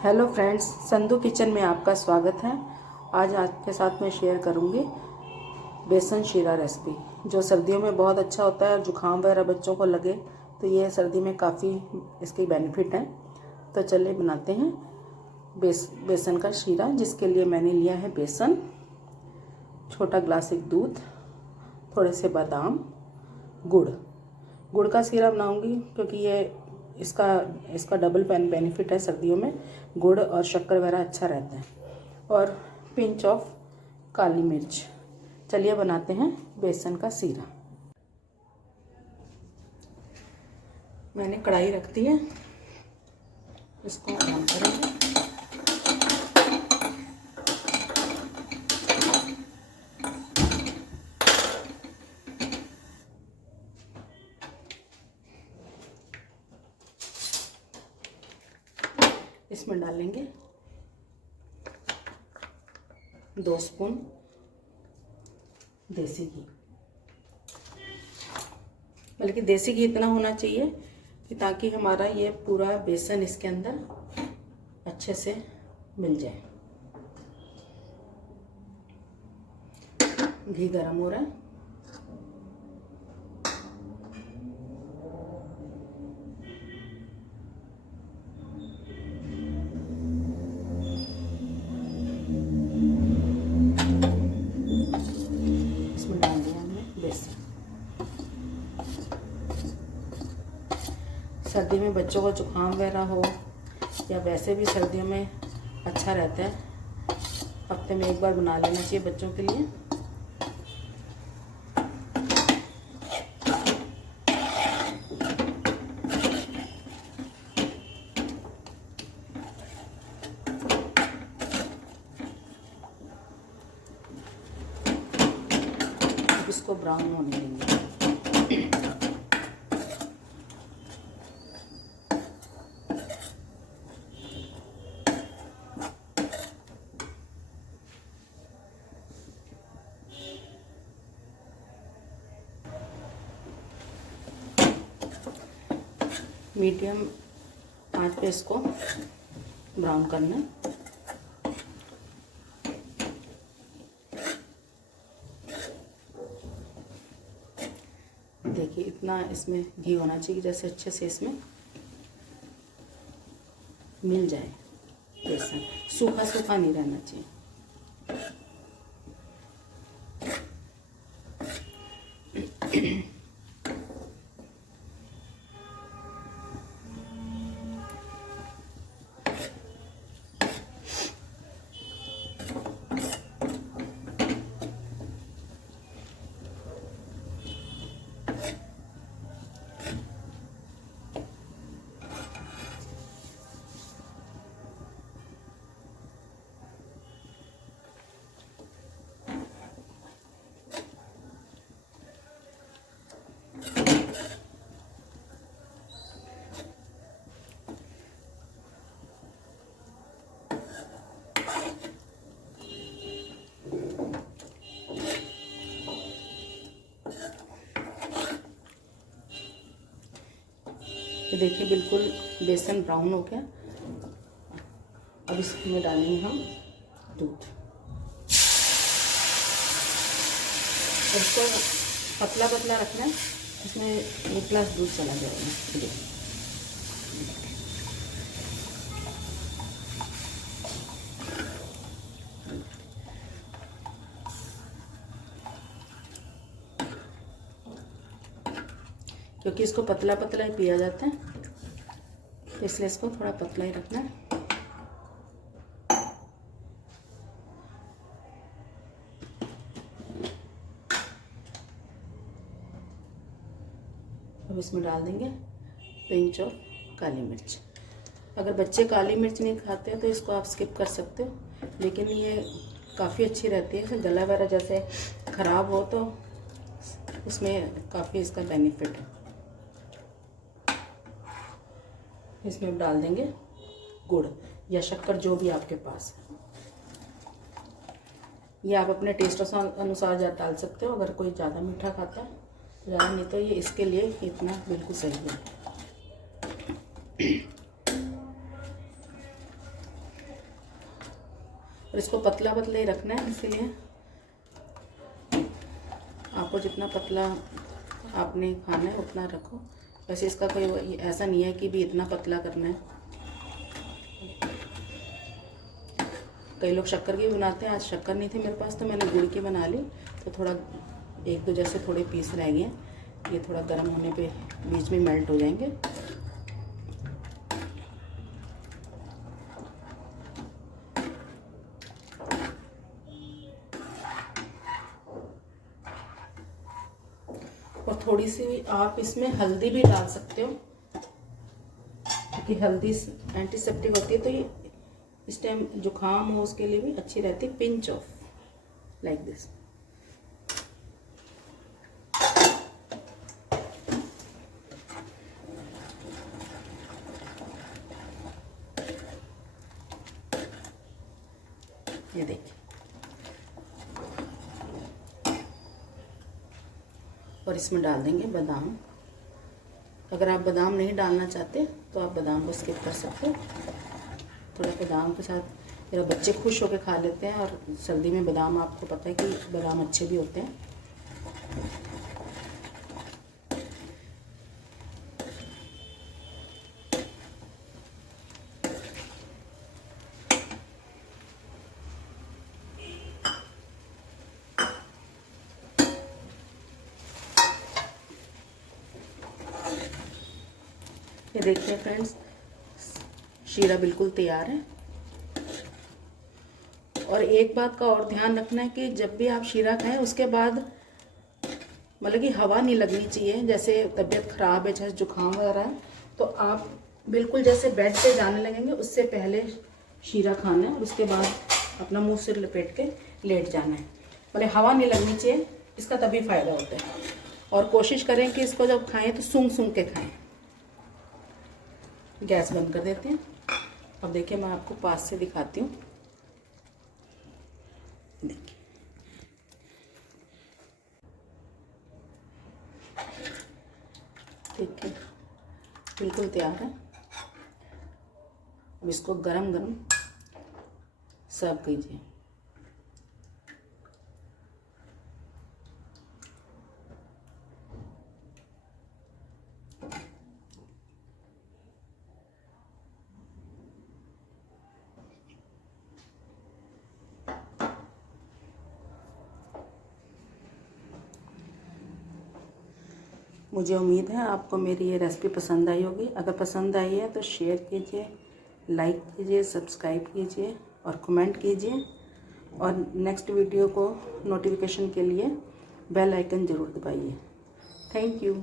Hello friends, Sandhu kitchen में आपका स्वागत है। आज आपके साथ मैं शेयर करूंगी बेसन शीरा रेसिपी, जो सर्दियों में बहुत अच्छा होता है और जुकाम वगैरह बच्चों को लगे तो ये सर्दी में काफ़ी इसके बेनिफिट हैं। तो चलिए बनाते हैं बेसन का शीरा, जिसके लिए मैंने लिया है बेसन, छोटा ग्लास एक दूध, थोड़े से बादाम, गुड़ का शीरा बनाऊंगी क्योंकि ये इसका डबल बेनिफिट है। सर्दियों में गुड़ और शक्कर वगैरह अच्छा रहता है, और पिंच ऑफ काली मिर्च। चलिए बनाते हैं बेसन का शीरा। मैंने कढ़ाई रख दी है, इसको ऑन करेंगे। इसमें डालेंगे 2 स्पून देसी घी, बल्कि देसी घी इतना होना चाहिए कि ताकि हमारा ये पूरा बेसन इसके अंदर अच्छे से मिल जाए। घी गरम हो रहा है, सर्दी में बच्चों को जुकाम वगैरह हो या वैसे भी सर्दियों में अच्छा रहता है, हफ्ते में एक बार बना लेना चाहिए बच्चों के लिए। इसको ब्राउन होने देंगे। मीडियम आंच पे इसको ब्राउन करना है। देखिए, इतना इसमें घी होना चाहिए जैसे अच्छे से इसमें मिल जाए बेसन, सूखा सूखा नहीं रहना चाहिए। ये देखिए, बिल्कुल बेसन ब्राउन हो गया। अब इसमें डालेंगे हम दूध। इसको पतला पतला रखना है, इसमें 1 गिलास दूध चला जाएगा। क्योंकि इसको पतला पतला ही पिया जाता है, इसलिए इसको थोड़ा पतला ही रखना है। अब इसमें डाल देंगे पिंच ऑफ काली मिर्च। अगर बच्चे काली मिर्च नहीं खाते तो इसको आप स्किप कर सकते हो, लेकिन ये काफ़ी अच्छी रहती है। गला वगैरह जैसे ख़राब हो तो उसमें काफ़ी इसका बेनिफिट है। इसमें डाल देंगे गुड़ या शक्कर, जो भी आपके पास है। ये आप अपने टेस्ट अनुसार डाल सकते हो। अगर कोई ज़्यादा मीठा खाता है तो ज़्यादा, नहीं तो ये इसके लिए इतना बिल्कुल सही है। और इसको पतला पतला ही रखना है, इसीलिए आपको जितना पतला आपने खाना है उतना रखो। वैसे इसका कोई ऐसा नहीं है कि भी इतना पतला करना है। कई लोग शक्कर की बनाते हैं, आज शक्कर नहीं थी मेरे पास तो मैंने गुड़ की बना ली। तो थोड़ा एक दो जैसे थोड़े पीस रह गए, ये थोड़ा गर्म होने पे बीच में मेल्ट हो जाएंगे। और थोड़ी सी भी आप इसमें हल्दी भी डाल सकते हो, क्योंकि हल्दी एंटीसेप्टिक होती है, तो ये इस टाइम जुकाम हो उसके लिए भी अच्छी रहती है। Pinch of like this. ये देखिए, और इसमें डाल देंगे बादाम। अगर आप बादाम नहीं डालना चाहते तो आप बादाम को स्किप कर सकते हो। थोड़ा बादाम के साथ मेरा बच्चे खुश होकर खा लेते हैं, और सर्दी में बादाम आपको पता है कि बादाम अच्छे भी होते हैं। ये देखिए फ्रेंड्स, शीरा बिल्कुल तैयार है। और एक बात का और ध्यान रखना है कि जब भी आप शीरा खाएं उसके बाद मतलब कि हवा नहीं लगनी चाहिए। जैसे तबीयत ख़राब है, जैसे जुकाम वगैरह है, तो आप बिल्कुल जैसे बेड पे जाने लगेंगे उससे पहले शीरा खाना है, और उसके बाद अपना मुंह सिर लपेट के लेट जाना है। मतलब हवा नहीं लगनी चाहिए, इसका तभी फ़ायदा होता है। और कोशिश करें कि इसको जब खाएं तो सूंघ सूंघ के खाएं। गैस बंद कर देते हैं। अब देखिए, मैं आपको पास से दिखाती हूँ। देखिए, ठीक है, बिल्कुल तैयार है। अब इसको गरम गरम सर्व कीजिए। मुझे उम्मीद है आपको मेरी ये रेसिपी पसंद आई होगी। अगर पसंद आई है तो शेयर कीजिए, लाइक कीजिए, सब्सक्राइब कीजिए और कमेंट कीजिए। और नेक्स्ट वीडियो को नोटिफिकेशन के लिए बेल आइकन ज़रूर दबाइए। Thank you.